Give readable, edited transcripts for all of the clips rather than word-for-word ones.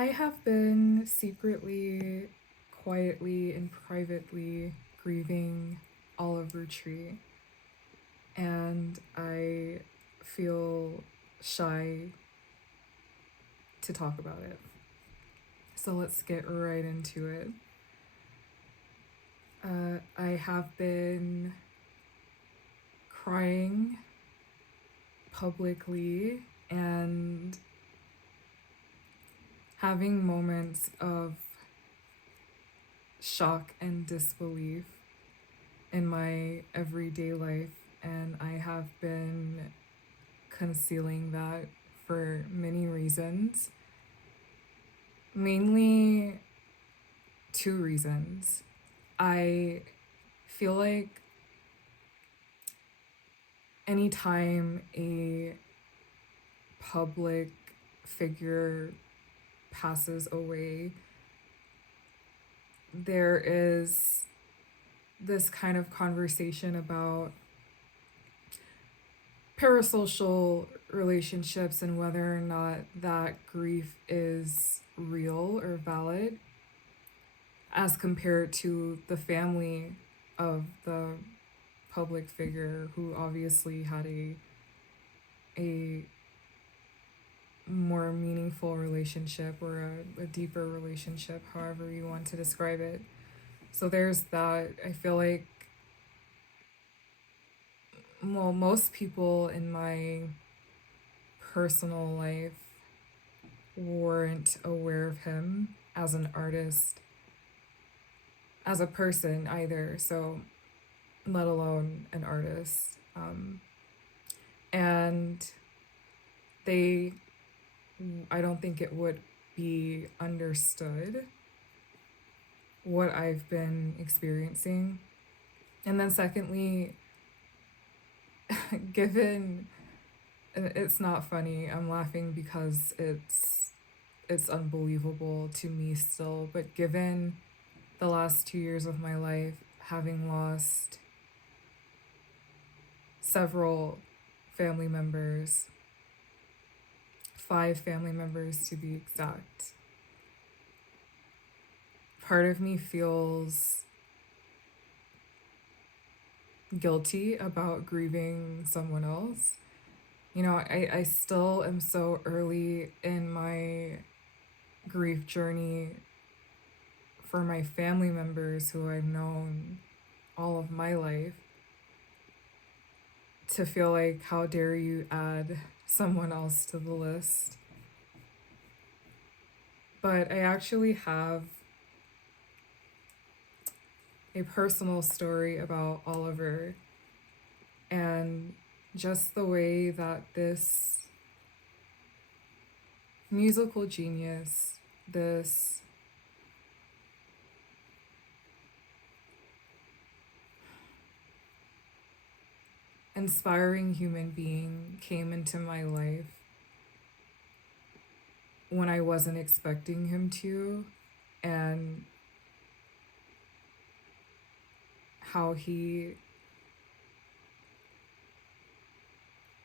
I have been secretly, quietly, and privately grieving Oliver Tree, and I feel shy to talk about it. So let's get right into it. I have been crying publicly and having moments of shock and disbelief in my everyday life, and I have been concealing that for many reasons. Mainly two reasons. I feel like anytime a public figure passes away, there is this kind of conversation about parasocial relationships and whether or not that grief is real or valid as compared to the family of the public figure who obviously had a more meaningful relationship or a deeper relationship, however you want to describe it. So there's that. I feel like, well, most people in my personal life weren't aware of him as an artist, as a person either, so let alone an artist. And they, I don't think it would be understood what I've been experiencing. And then, secondly, given, it's not funny, I'm laughing because it's unbelievable to me still, but given the last 2 years of my life, having lost several family members, 5 family members to be exact, part of me feels guilty about grieving someone else. You know, I still am so early in my grief journey for my family members who I've known all of my life to feel like, how dare you add someone else to the list? But I actually have a personal story about Oliver and just the way that this musical genius, this inspiring human being came into my life when I wasn't expecting him to, and how he,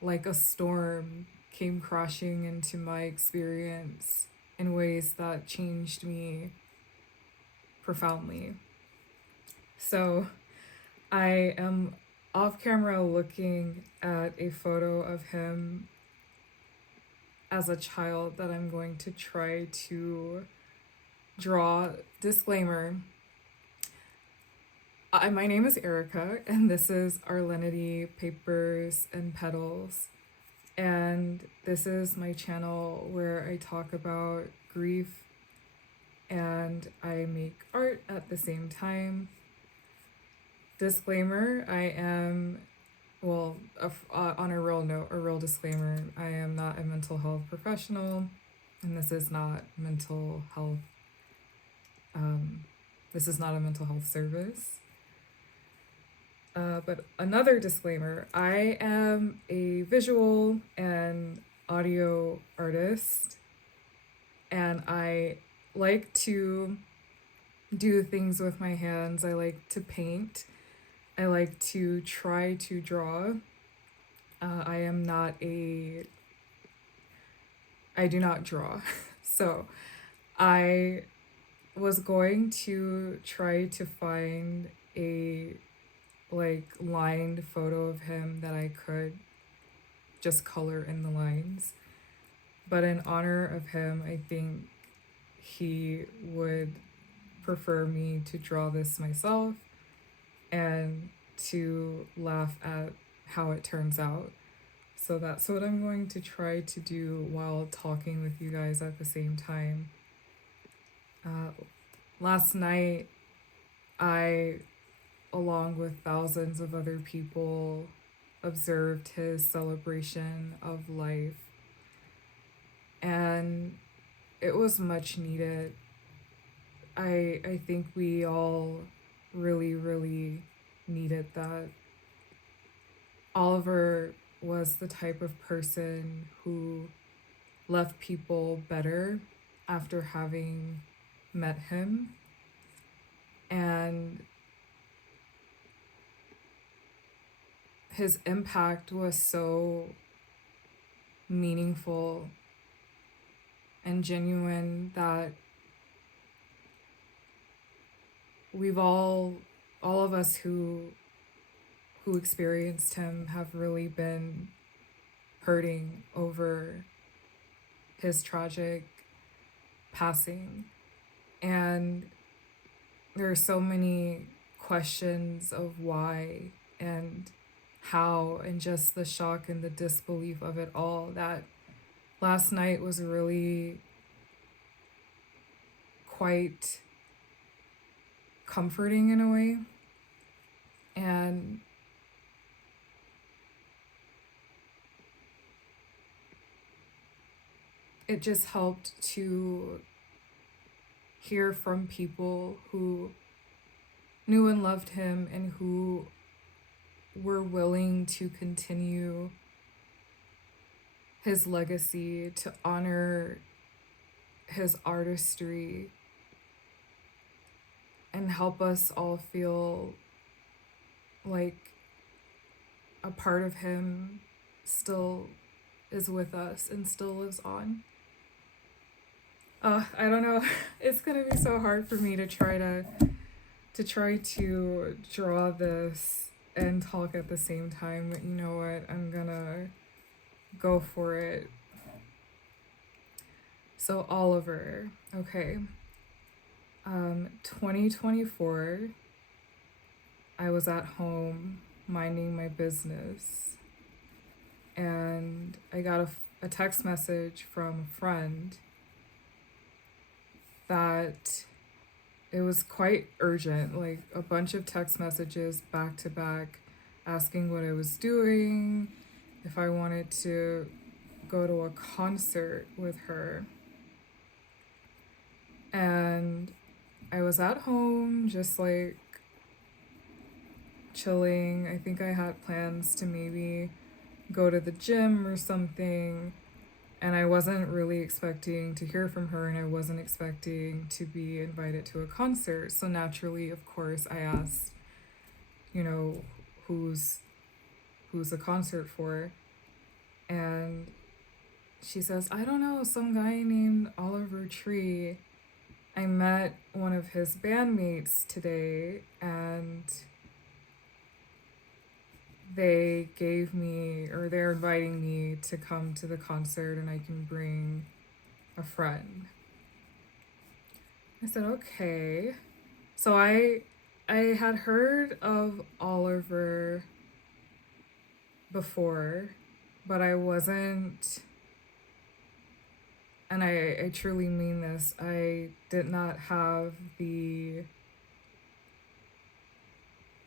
like a storm, came crashing into my experience in ways that changed me profoundly. So I am off camera looking at a photo of him as a child that I'm going to try to draw. Disclaimer: my name is Erica, and this is Arlenity Papers and Petals. And this is my channel where I talk about grief and I make art at the same time. Disclaimer: I am, well, on a real note, a real disclaimer, I am not a mental health professional, and this is not mental health, this is not a mental health service. But another disclaimer: I am a visual and audio artist, and I like to do things with my hands. I like to paint. I like to try to draw. I am not a, I do not draw. So I was going to try to find a like lined photo of him that I could just color in the lines. But in honor of him, I think he would prefer me to draw this myself and to laugh at how it turns out. So that's what I'm going to try to do while talking with you guys at the same time. Uh, Last night, I, along with thousands of other people, observed his celebration of life, and it was much needed. I think we all really needed that. Oliver was the type of person who left people better after having met him. And his impact was so meaningful and genuine that we've all of us who experienced him have really been hurting over his tragic passing. And there are so many questions of why and how, and just the shock and the disbelief of it all, that last night was really quite comforting in a way. And it just helped to hear from people who knew and loved him and who were willing to continue his legacy, to honor his artistry, and help us all feel like a part of him still is with us and still lives on. I don't know. It's gonna be so hard for me to try to draw this and talk at the same time, but you know what? I'm gonna go for it. So Oliver, okay. 2024, I was at home minding my business, and I got a text message from a friend that it was quite urgent, like a bunch of text messages back to back asking what I was doing, if I wanted to go to a concert with her. And I was at home just like chilling. I think I had plans to maybe go to the gym or something. And I wasn't really expecting to hear from her, and I wasn't expecting to be invited to a concert. So naturally, of course, I asked, you know, who's the concert for? And she says, I don't know, some guy named Oliver Tree. I met one of his bandmates today, and they're inviting me to come to the concert, and I can bring a friend. I said, okay. So I had heard of Oliver before, but I wasn't, and I truly mean this, I did not have the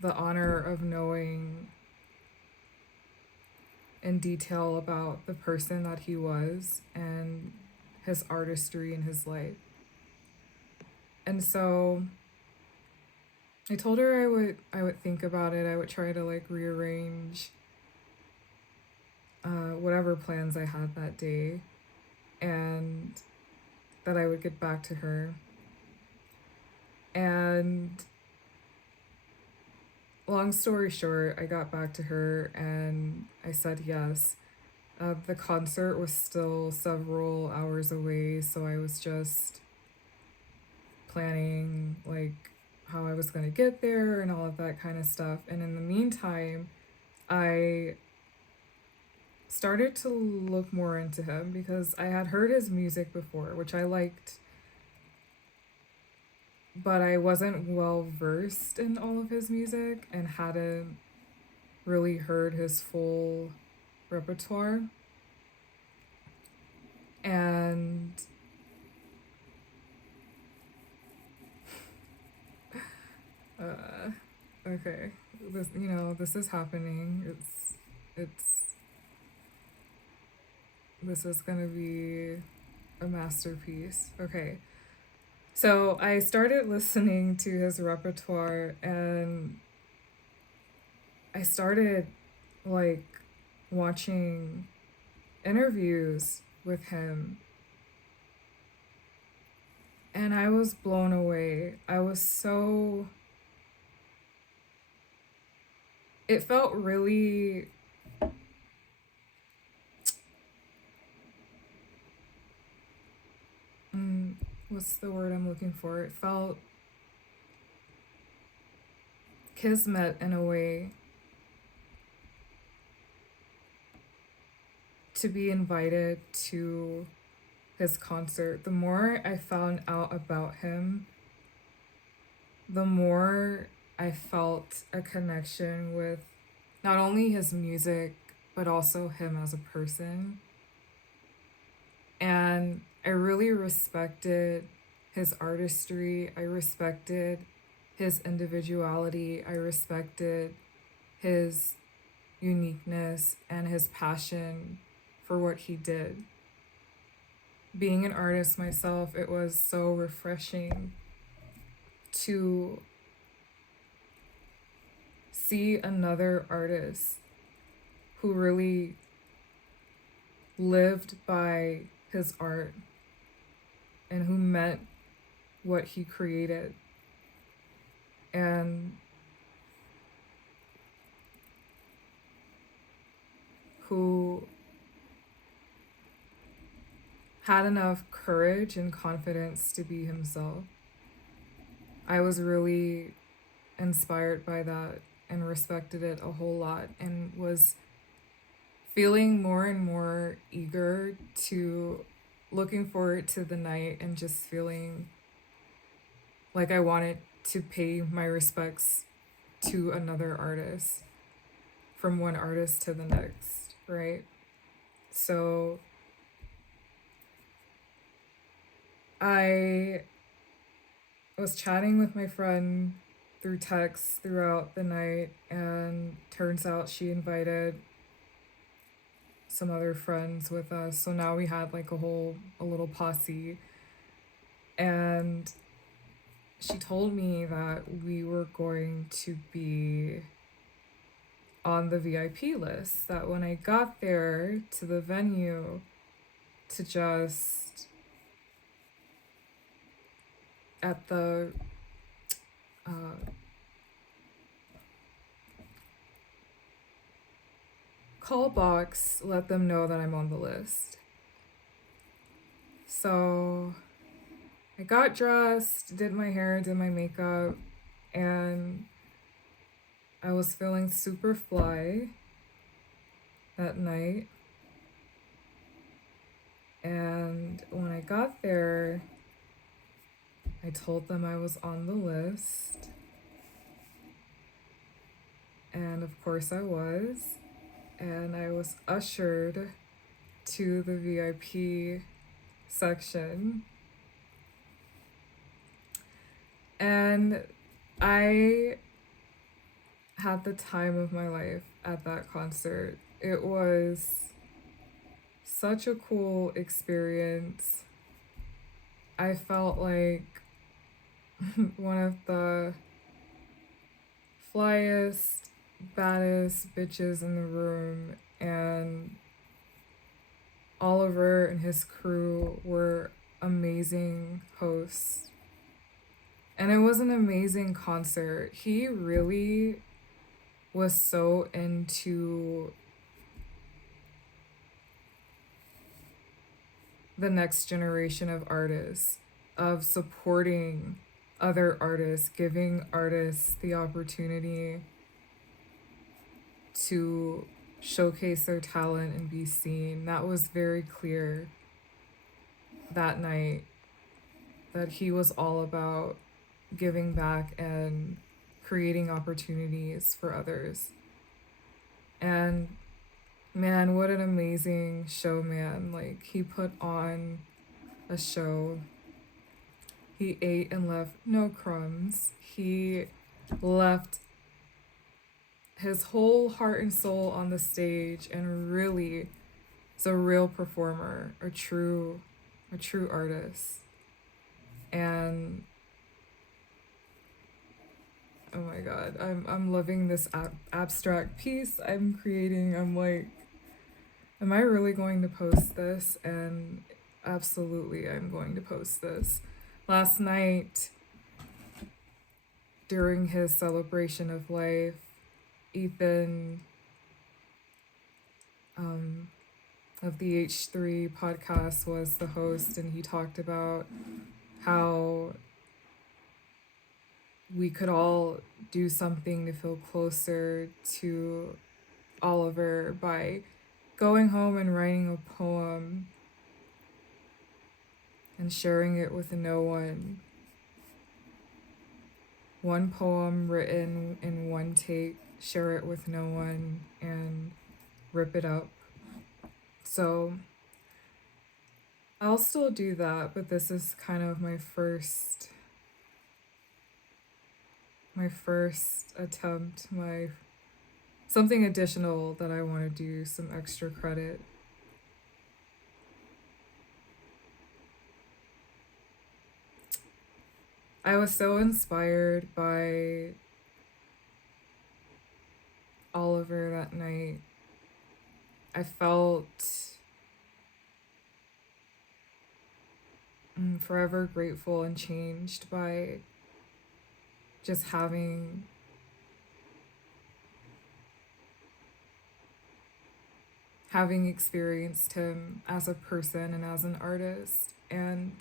honor of knowing in detail about the person that he was and his artistry and his life. And so I told her I would think about it. I would try to like rearrange whatever plans I had that day, and that I would get back to her. And long story short, I got back to her and I said yes. The concert was still several hours away, so I was just planning like how I was going to get there and all of that kind of stuff. And in the meantime, I started to look more into him because I had heard his music before, which I liked, but I wasn't well versed in all of his music and hadn't really heard his full repertoire. And okay, this is happening. It's this is gonna be a masterpiece. Okay. So I started listening to his repertoire and I started like watching interviews with him and I was blown away. It felt really what's the word I'm looking for? It felt kismet in a way to be invited to his concert. The more I found out about him, the more I felt a connection with not only his music, but also him as a person. And I really respected his artistry. I respected his individuality. I respected his uniqueness and his passion for what he did. Being an artist myself, it was so refreshing to see another artist who really lived by his art and who meant what he created and who had enough courage and confidence to be himself. I was really inspired by that and respected it a whole lot and was feeling more and more eager to looking forward to the night and just feeling like I wanted to pay my respects to another artist from one artist to the next, right? So I was chatting with my friend through text throughout the night, and turns out she invited some other friends with us. So now we had like a little posse. And she told me that we were going to be on the VIP list, that when I got there to the venue to just at the call box, let them know that I'm on the list. So I got dressed, did my hair, did my makeup, and I was feeling super fly that night. And when I got there, I told them I was on the list. And of course I was. And I was ushered to the VIP section. And I had the time of my life at that concert. It was such a cool experience. I felt like one of the flyest, baddest bitches in the room, and Oliver and his crew were amazing hosts. And it was an amazing concert. He really was so into the next generation of artists. of supporting other artists, giving artists the opportunity to showcase their talent and be seen. That was very clear that night, that he was all about giving back and creating opportunities for others. And man, what an amazing show, man. Like, he put on a show. He ate and left no crumbs. He left his whole heart and soul on the stage and really is a real performer, a true artist. And oh my god, I'm loving this abstract piece I'm creating. I'm like, am I really going to post this? And absolutely, I'm going to post this. Last night, during his celebration of life, Ethan of the H3 podcast was the host, and he talked about how we could all do something to feel closer to Oliver by going home and writing a poem and sharing it with no one. One poem written in one take, share it with no one, and rip it up. So I'll still do that, but this is kind of my first attempt, my something additional that I want to do, some extra credit. I was so inspired by Oliver that night. I felt forever grateful and changed by just having experienced him as a person and as an artist, and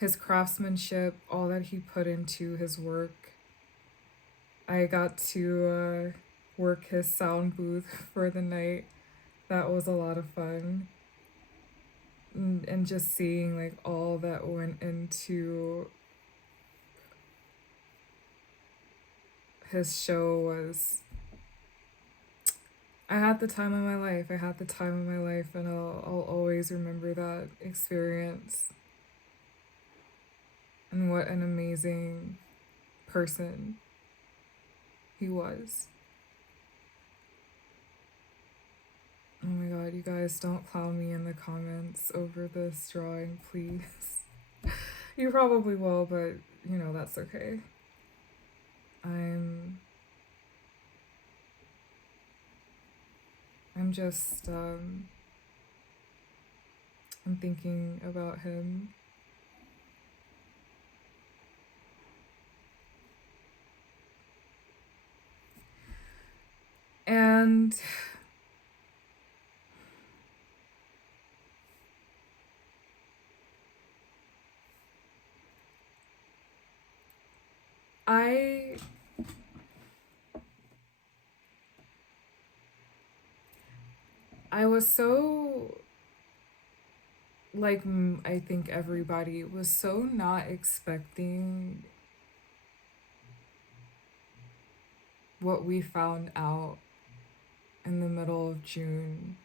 his craftsmanship, all that he put into his work. I got to work his sound booth for the night. That was a lot of fun. And just seeing like all that went into his show was, I had the time of my life. I had the time of my life, and I'll always remember that experience. And what an amazing person he was. Oh my god, you guys, don't clown me in the comments over this drawing, please. You probably will, but you know, that's okay. I'm just I'm thinking about him. And I was so, like, I think everybody was so not expecting what we found out in the middle of June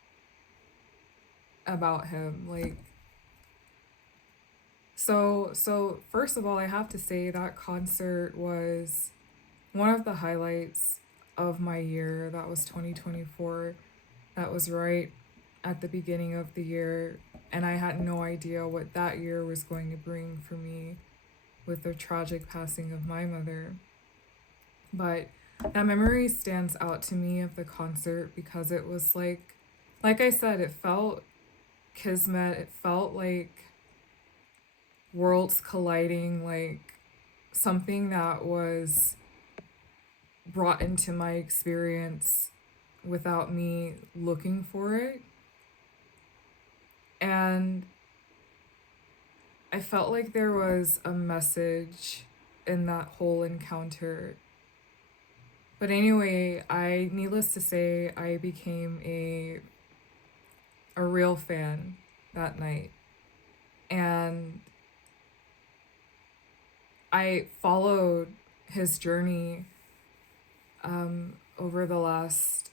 about him. Like, so first of all, I have to say that concert was one of the highlights of my year. That was 2024. That was right at the beginning of the year, and I had no idea what that year was going to bring for me with the tragic passing of my mother. But that memory stands out to me of the concert because it was like I said, it felt kismet. It felt like worlds colliding, like something that was brought into my experience without me looking for it. And I felt like there was a message in that whole encounter. But anyway, needless to say, I became a real fan that night. And I followed his journey over the last,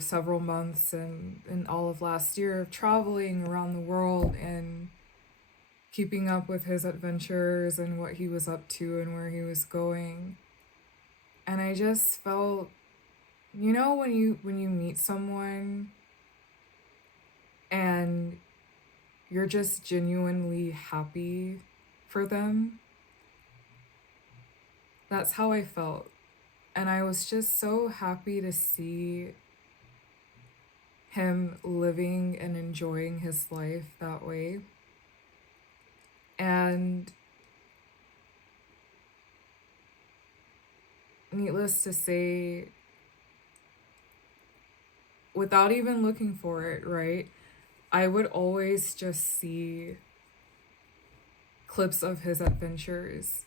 several months and all of last year of traveling around the world and keeping up with his adventures and what he was up to and where he was going. And I just felt, when you meet someone and you're just genuinely happy for them, that's how I felt. And I was just so happy to see him living and enjoying his life that way. And needless to say, without even looking for it, right? I would always just see clips of his adventures.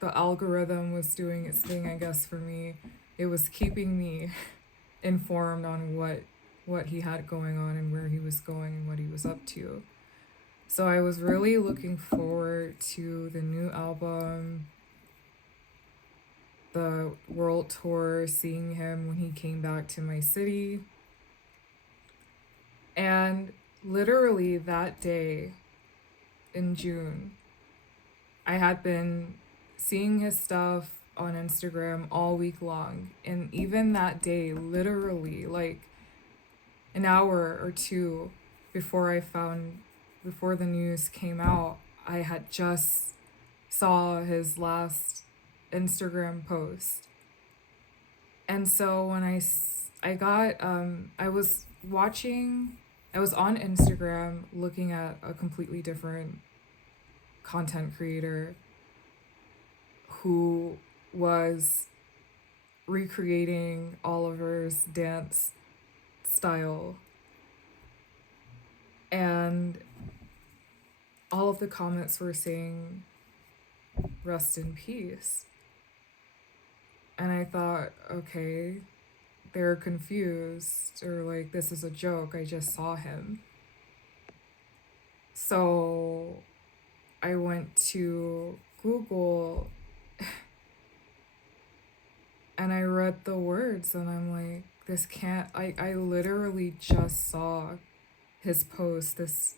The algorithm was doing its thing, I guess, for me. It was keeping me informed on what he had going on and where he was going and what he was up to. So I was really looking forward to the new album, the world tour, seeing him when he came back to my city. And literally that day in June, I had been seeing his stuff on Instagram all week long. And even that day, literally, like an hour or two before before the news came out, I had just saw his last Instagram post. And so when I was on Instagram looking at a completely different content creator who was recreating Oliver's dance style. And all of the comments were saying, "Rest in peace." And I thought, okay, they're confused, or like, this is a joke. I just saw him. So I went to Google and I read the words and I'm like, this can't, I literally just saw his post. This,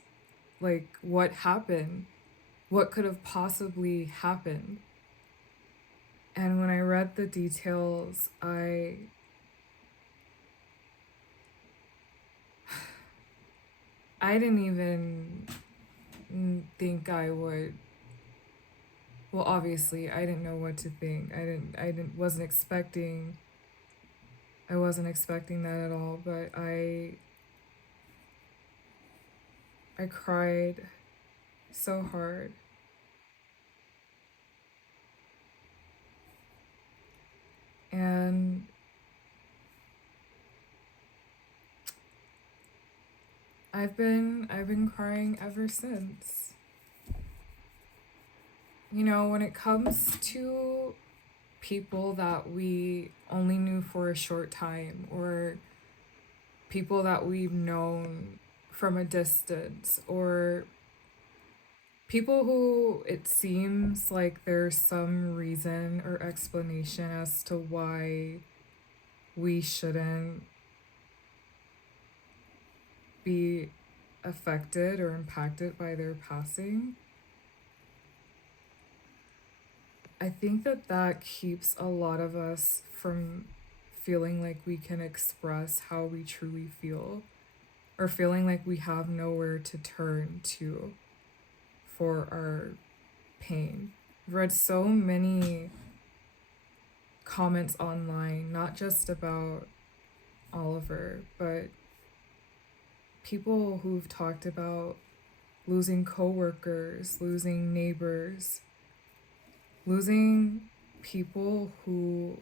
like, what happened? What could have possibly happened? And when I read the details, I didn't even think I would. Well, obviously, I didn't know what to think. I wasn't expecting that at all, but I cried so hard. And I've been crying ever since. When it comes to people that we only knew for a short time, or people that we've known from a distance, or people who it seems like there's some reason or explanation as to why we shouldn't be affected or impacted by their passing, I think that keeps a lot of us from feeling like we can express how we truly feel, or feeling like we have nowhere to turn to for our pain. I've read so many comments online, not just about Oliver, but people who've talked about losing coworkers, losing neighbors, losing people who,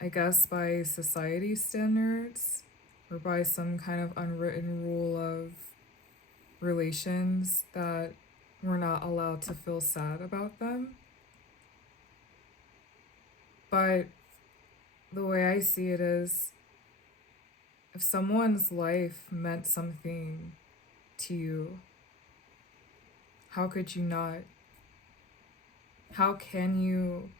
I guess by society standards or by some kind of unwritten rule of relations that we're not allowed to feel sad about them. But the way I see it is, if someone's life meant something to you, how could you not? How can you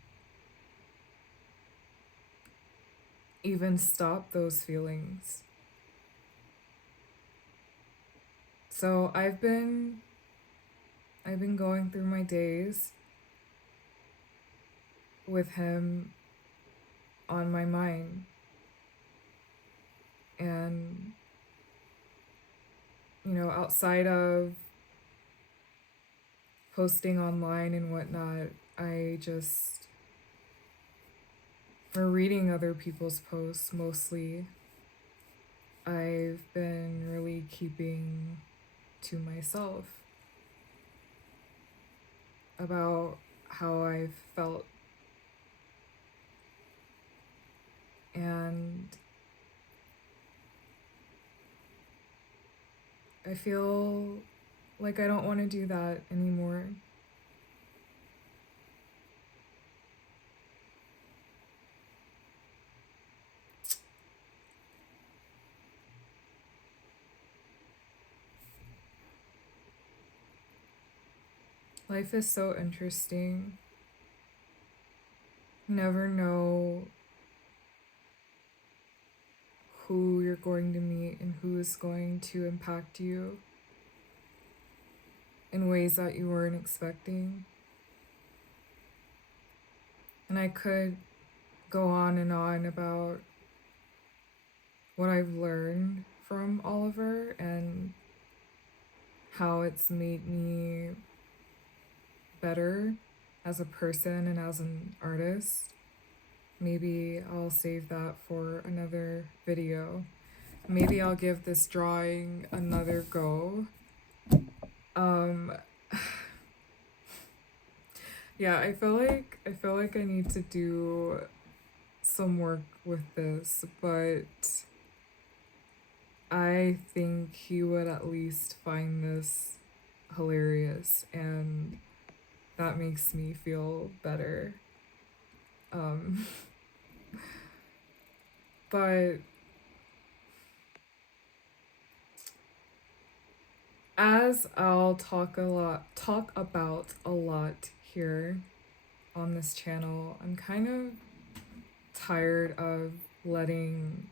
even stop those feelings? So I've been going through my days with him on my mind. And, outside of posting online and whatnot, I just, or reading other people's posts mostly, I've been really keeping to myself about how I've felt. And I feel like I don't want to do that anymore. Life is so interesting. You never know who you're going to meet and who is going to impact you in ways that you weren't expecting. And I could go on and on about what I've learned from Oliver and how it's made me better as a person and as an artist. Maybe I'll save that for another video. Maybe I'll give this drawing another go. Yeah, I feel like I need to do some work with this, but I think he would at least find this hilarious, and that makes me feel better. But as I'll talk about a lot here on this channel, I'm kind of tired of letting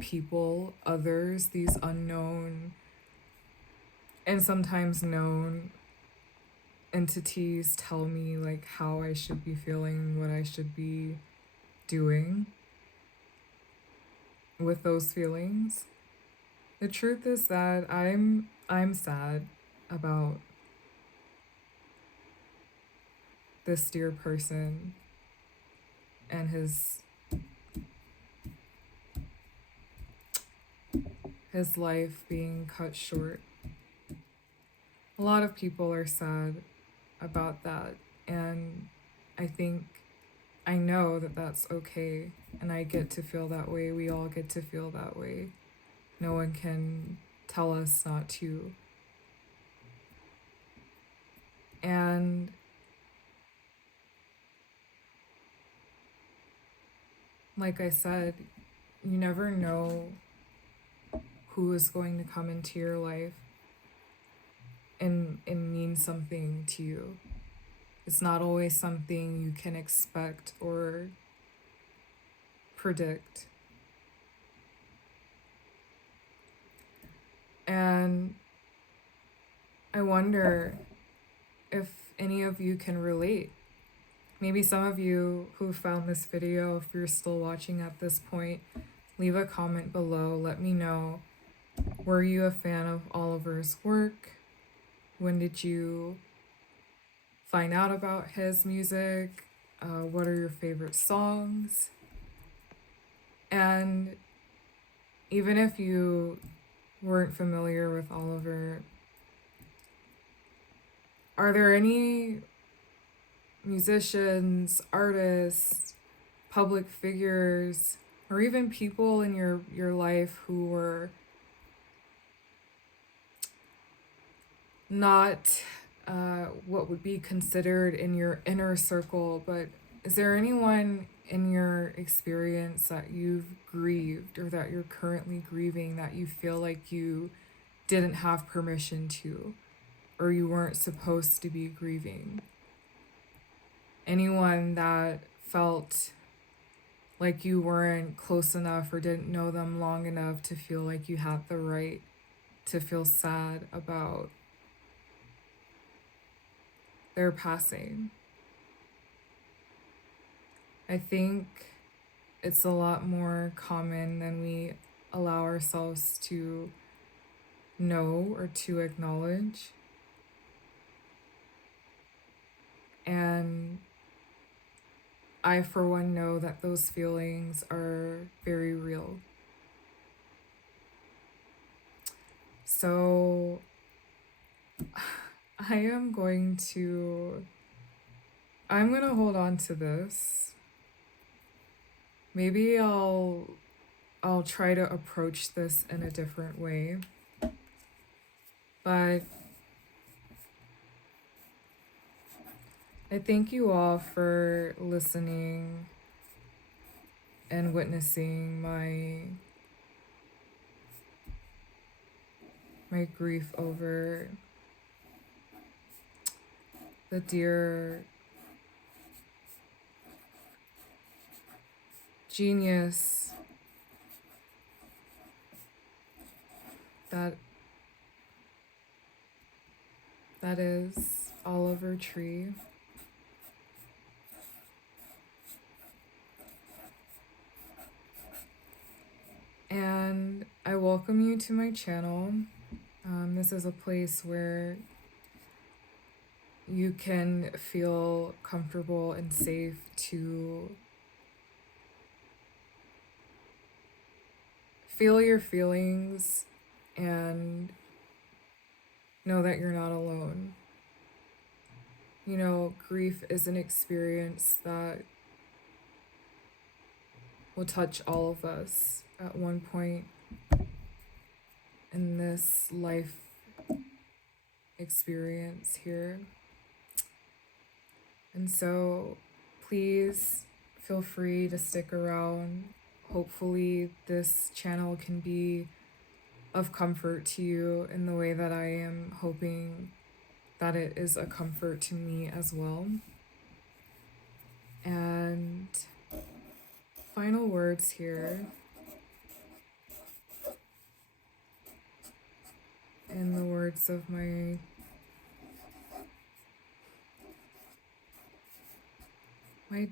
people, others, these unknown and sometimes known entities tell me like how I should be feeling, what I should be doing with those feelings. The truth is that I'm sad about this dear person and his life being cut short. A lot of people are sad about that, and I know that that's okay, and I get to feel that way. We all get to feel that way. No one can tell us not to. And like I said, you never know who is going to come into your life and mean something to you. It's not always something you can expect or predict. And I wonder if any of you can relate. Maybe some of you who found this video, if you're still watching at this point, leave a comment below. Let me know. Were you a fan of Oliver's work? When did you find out about his music? What are your favorite songs? And even if you weren't familiar with Oliver, are there any musicians, artists, public figures, or even people in your life who were not what would be considered in your inner circle, but is there anyone in your experience that you've grieved or that you're currently grieving that you feel like you didn't have permission to or you weren't supposed to be grieving? Anyone that felt like you weren't close enough or didn't know them long enough to feel like you had the right to feel sad about their passing. I think it's a lot more common than we allow ourselves to know or to acknowledge. And I, for one, know that those feelings are very real. So I'm going to hold on to this. Maybe I'll try to approach this in a different way. But I thank you all for listening and witnessing my grief over the dear genius that is Oliver Tree. And I welcome you to my channel. This is a place where you can feel comfortable and safe to feel your feelings and know that you're not alone. You know, grief is an experience that will touch all of us at one point in this life experience here. And so please feel free to stick around. Hopefully this channel can be of comfort to you in the way that I am hoping that it is a comfort to me as well. And final words here. In the words of my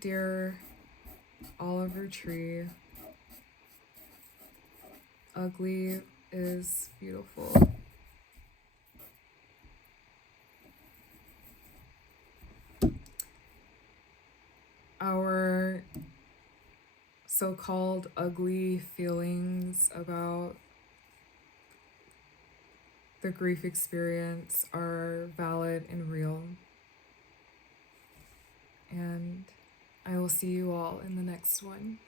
dear Oliver Tree, ugly is beautiful. Our so-called ugly feelings about the grief experience are valid and real. And I will see you all in the next one.